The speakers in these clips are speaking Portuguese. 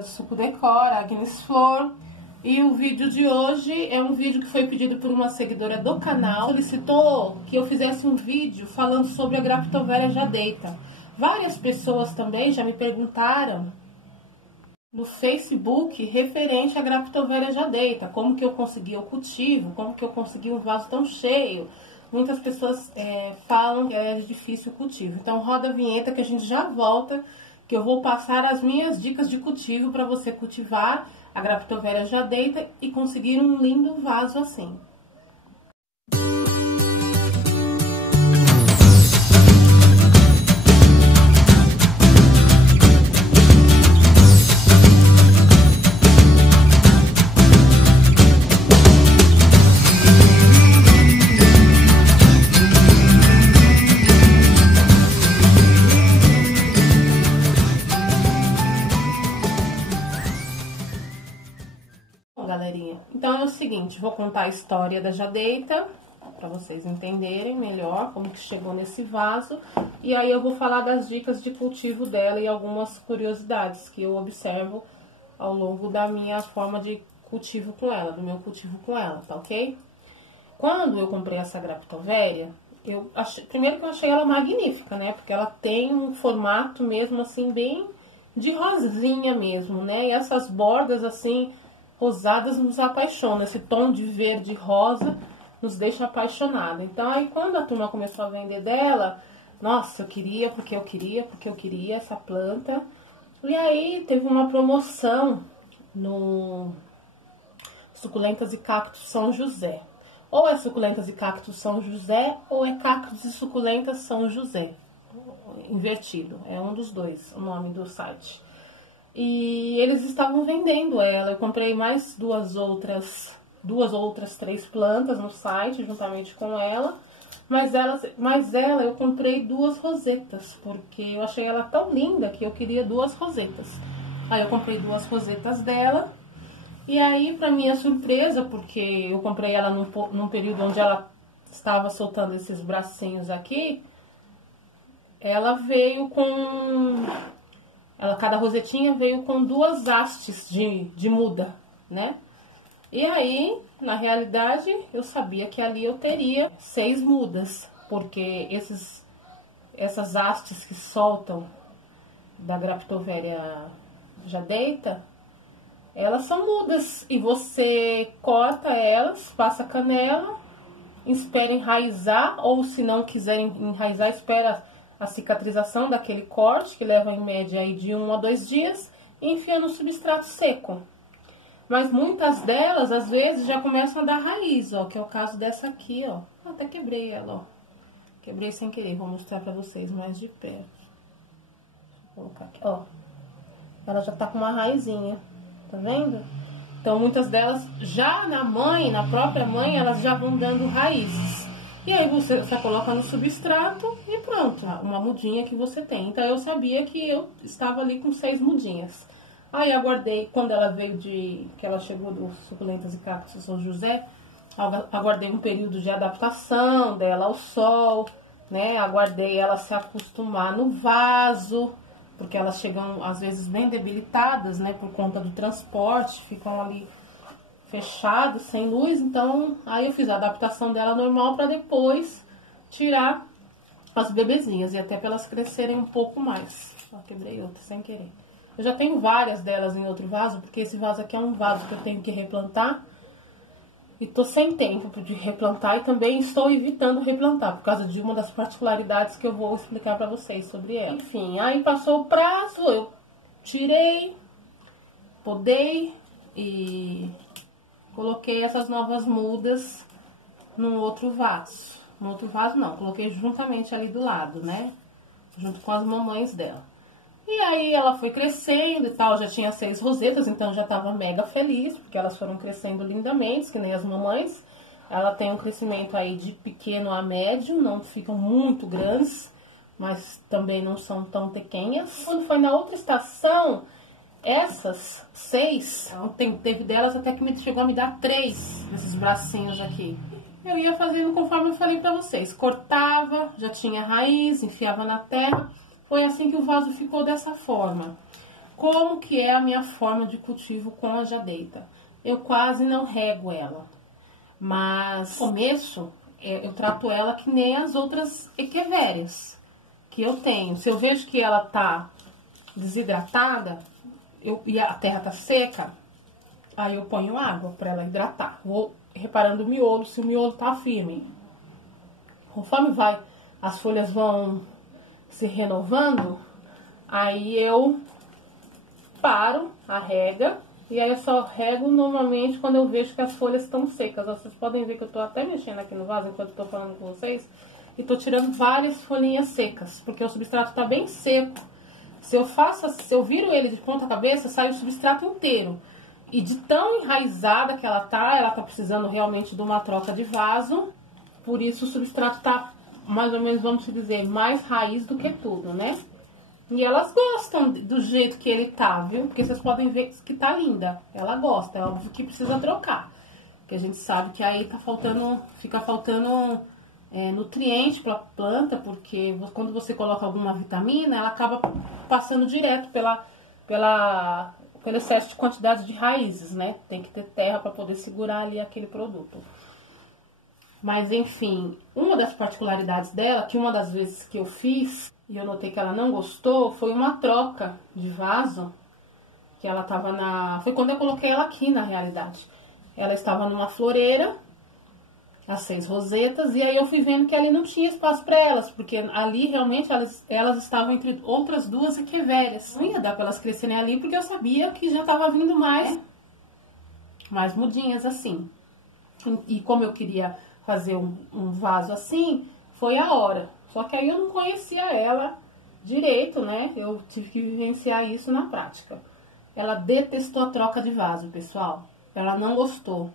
do Suco Decor, Agnes Flor. E o vídeo de hoje é um vídeo que foi pedido por uma seguidora do canal. Solicitou que eu fizesse um vídeo falando sobre a Graptoveria jadeita. Várias pessoas também já me perguntaram no Facebook referente à Graptoveria jadeita. Como que eu consegui o cultivo, como que eu consegui um vaso tão cheio. Muitas pessoas falam que é difícil o cultivo. Então roda a vinheta que a gente já volta, que eu vou passar as minhas dicas de cultivo para você cultivar a Graptoveria jadeita e conseguir um lindo vaso assim. Galerinha, então é o seguinte, vou contar a história da jadeita para vocês entenderem melhor como que chegou nesse vaso, e aí eu vou falar das dicas de cultivo dela e algumas curiosidades que eu observo ao longo da minha forma de cultivo com ela, do meu cultivo com ela, tá ok? Quando eu comprei essa Graptoveria, primeiro que eu achei ela magnífica, né? Porque ela tem um formato mesmo assim bem de rosinha mesmo, né? E essas bordas assim rosadas nos apaixonam, esse tom de verde rosa nos deixa apaixonada. Então aí quando a turma começou a vender dela, nossa, eu queria, porque eu queria essa planta. E aí teve uma promoção no Suculentas e Cactos São José. Ou é Suculentas e Cactos São José, ou é Cactos e Suculentas São José. Invertido, é um dos dois o nome do site. E eles estavam vendendo ela. Eu comprei mais duas outras 3 plantas no site, juntamente com ela. Mas ela eu comprei 2 rosetas, porque eu achei ela tão linda que eu queria 2 rosetas. Aí eu comprei 2 rosetas dela. E aí, pra minha surpresa, porque eu comprei ela num período onde ela estava soltando esses bracinhos aqui, ela veio com... cada rosetinha veio com 2 hastes de muda, né? E aí, na realidade, eu sabia que ali eu teria 6 mudas, porque essas hastes que soltam da Graptoveria jadeita, elas são mudas. E você corta elas, passa canela, espera enraizar, ou se não quiser enraizar, espera a cicatrização daquele corte, que leva em média aí de 1 a 2 dias, e enfia no substrato seco. Mas muitas delas, às vezes, já começam a dar raiz, ó, que é o caso dessa aqui, ó. Até quebrei ela, ó. Quebrei sem querer, vou mostrar pra vocês mais de perto. Vou colocar aqui, ó. Ela já tá com uma raizinha, tá vendo? Então, muitas delas, já na própria mãe, elas já vão dando raízes. E aí você coloca no substrato e pronto, uma mudinha que você tem. Então eu sabia que eu estava ali com 6 mudinhas. Aí aguardei, quando ela veio que ela chegou do Suculentas e Cactos São José, aguardei um período de adaptação dela ao sol, né? Aguardei ela se acostumar no vaso, porque elas chegam às vezes bem debilitadas, né? Por conta do transporte, ficam ali fechado, sem luz. Então aí eu fiz a adaptação dela normal para depois tirar as bebezinhas, e até para elas crescerem um pouco mais. Ó, quebrei outra sem querer. Eu já tenho várias delas em outro vaso, porque esse vaso aqui é um vaso que eu tenho que replantar e tô sem tempo de replantar, e também estou evitando replantar por causa de uma das particularidades que eu vou explicar para vocês sobre ela. Enfim, aí passou o prazo, eu tirei, podei e coloquei essas novas mudas num outro vaso. No outro vaso não, coloquei juntamente ali do lado, né? Junto com as mamães dela. E aí ela foi crescendo e tal, já tinha 6 rosetas, então já tava mega feliz, porque elas foram crescendo lindamente, que nem as mamães. Ela tem um crescimento aí de pequeno a médio, não ficam muito grandes, mas também não são tão pequenas. Quando foi na outra estação, essas 6, teve delas até que chegou a me dar 3 desses bracinhos aqui. Eu ia fazendo conforme eu falei pra vocês. Cortava, já tinha raiz, enfiava na terra. Foi assim que o vaso ficou dessa forma. como que é a minha forma de cultivo com a jadeita. Eu quase não rego ela, mas no começo eu trato ela que nem as outras equevérias que eu tenho. Se eu vejo que ela tá desidratada e a terra tá seca, aí eu ponho água para ela hidratar. Vou reparando o miolo, se o miolo tá firme. Conforme as folhas vão se renovando, aí eu paro a rega, e aí eu só rego normalmente quando eu vejo que as folhas estão secas. Vocês podem ver que eu tô até mexendo aqui no vaso enquanto eu tô falando com vocês, e tô tirando várias folhinhas secas, porque o substrato tá bem seco. Se eu viro ele de ponta cabeça, sai o substrato inteiro. E de tão enraizada que ela tá precisando realmente de uma troca de vaso. Por isso o substrato tá, mais ou menos, vamos dizer, mais raiz do que tudo, né? E elas gostam do jeito que ele tá, viu? Porque vocês podem ver que tá linda. Ela gosta, é óbvio que precisa trocar. Porque a gente sabe que aí fica faltando nutriente pra planta, porque quando você coloca alguma vitamina, ela acaba passando direto pelo excesso de quantidade de raízes, né? Tem que ter terra para poder segurar ali aquele produto. Mas enfim, uma das particularidades dela, que uma das vezes que eu fiz, e eu notei que ela não gostou, foi uma troca de vaso, que ela tava foi quando eu coloquei ela aqui, na realidade. Ela estava numa floreira, as 6 rosetas, e aí eu fui vendo que ali não tinha espaço para elas, porque ali realmente elas estavam entre outras 2 equevérias. Não ia dar para elas crescerem ali, porque eu sabia que já estava vindo mais mudinhas assim. E como eu queria fazer um vaso assim, foi a hora. Só que aí eu não conhecia ela direito, né? Eu tive que vivenciar isso na prática. Ela detestou a troca de vaso, pessoal. Ela não gostou.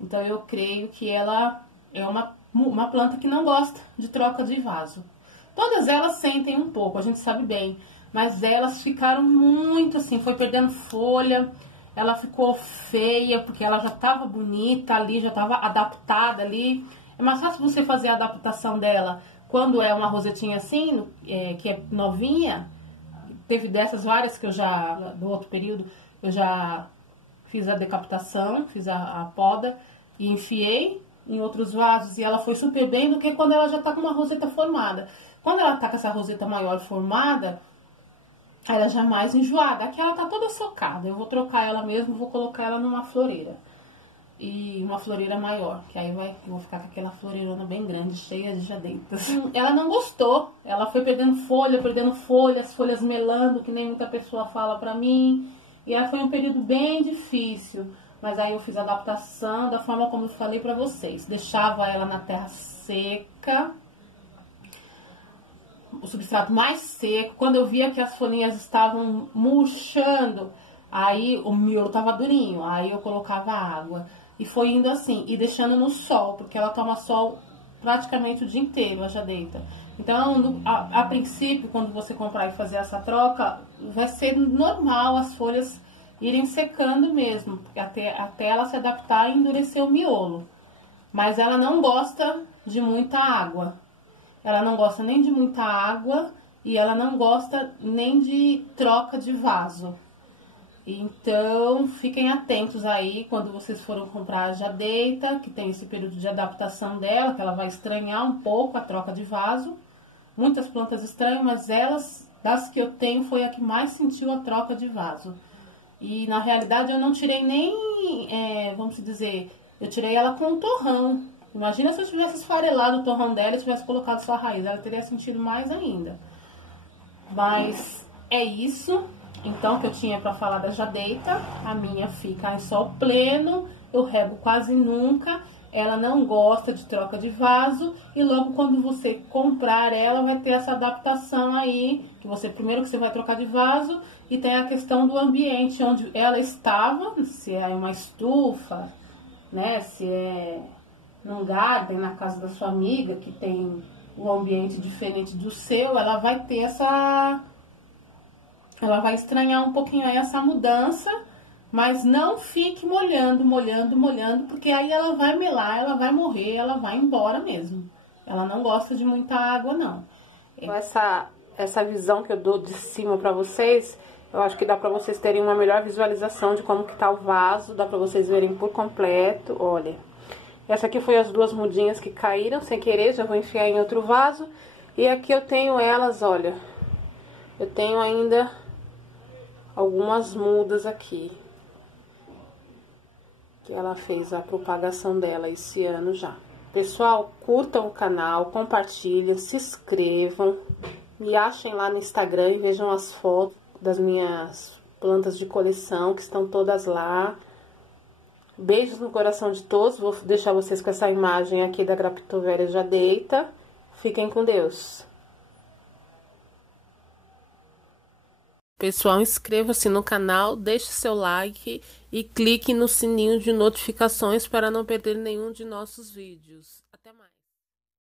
Então eu creio que ela é uma planta que não gosta de troca de vaso. Todas elas sentem um pouco, a gente sabe bem. Mas elas ficaram muito assim, foi perdendo folha. Ela ficou feia, porque ela já estava bonita ali, já estava adaptada ali. É mais fácil você fazer a adaptação dela quando é uma rosetinha assim, que é novinha. Teve dessas várias que do outro período, eu já fiz a decapitação, fiz a poda e enfiei em outros vasos. E ela foi super bem do que quando ela já tá com uma roseta formada. Quando ela tá com essa roseta maior formada, ela já é mais enjoada. Aqui ela tá toda socada. Eu vou trocar ela mesmo, vou colocar ela numa floreira. E uma floreira maior, que aí eu vou ficar com aquela floreirona bem grande, cheia de jadeitas. Ela não gostou. Ela foi perdendo folha, as folhas melando, que nem muita pessoa fala pra mim. E aí foi um período bem difícil. Mas aí eu fiz a adaptação da forma como eu falei pra vocês. Deixava ela na terra seca, o substrato mais seco. Quando eu via que as folhinhas estavam murchando, aí o miolo tava durinho, aí eu colocava água. E foi indo assim, e deixando no sol, porque ela toma sol praticamente o dia inteiro, a jadeita. Então, a princípio, quando você comprar e fazer essa troca, vai ser normal as folhas irem secando mesmo, porque até ela se adaptar e endurecer o miolo. Mas ela não gosta de muita água. Ela não gosta nem de muita água e ela não gosta nem de troca de vaso. Então, fiquem atentos aí quando vocês forem comprar a jadeita, que tem esse período de adaptação dela, que ela vai estranhar um pouco a troca de vaso. Muitas plantas estranham, mas das que eu tenho, foi a que mais sentiu a troca de vaso. E, na realidade, eu não tirei nem, vamos dizer, eu tirei ela com um torrão. Imagina se eu tivesse esfarelado o torrão dela e tivesse colocado sua raiz, ela teria sentido mais ainda. Mas é isso, então, que eu tinha pra falar da jadeita. A minha fica em sol pleno, eu rego quase nunca, ela não gosta de troca de vaso. E logo quando você comprar ela, vai ter essa adaptação aí, que primeiro que você vai trocar de vaso, e tem a questão do ambiente onde ela estava, se é uma estufa, né, se é num garden, na casa da sua amiga, que tem um ambiente diferente do seu, ela vai ter ela vai estranhar um pouquinho aí essa mudança, mas não fique molhando, porque aí ela vai melar, ela vai morrer, ela vai embora mesmo. Ela não gosta de muita água, não. Essa visão que eu dou de cima pra vocês, Eu acho que dá pra vocês terem uma melhor visualização de como que tá o vaso, dá pra vocês verem por completo, olha. Essa aqui foi as duas mudinhas que caíram sem querer, já vou enfiar em outro vaso. E aqui eu tenho elas, olha, eu tenho ainda algumas mudas aqui. Que ela fez a propagação dela esse ano já. Pessoal, curtam o canal, compartilhem, se inscrevam, me achem lá no Instagram e vejam as fotos das minhas plantas de coleção, que estão todas lá. Beijos no coração de todos, vou deixar vocês com essa imagem aqui da Graptoveria jadeita. Fiquem com Deus. Pessoal, inscreva-se no canal, deixe seu like e clique no sininho de notificações para não perder nenhum de nossos vídeos. Até mais!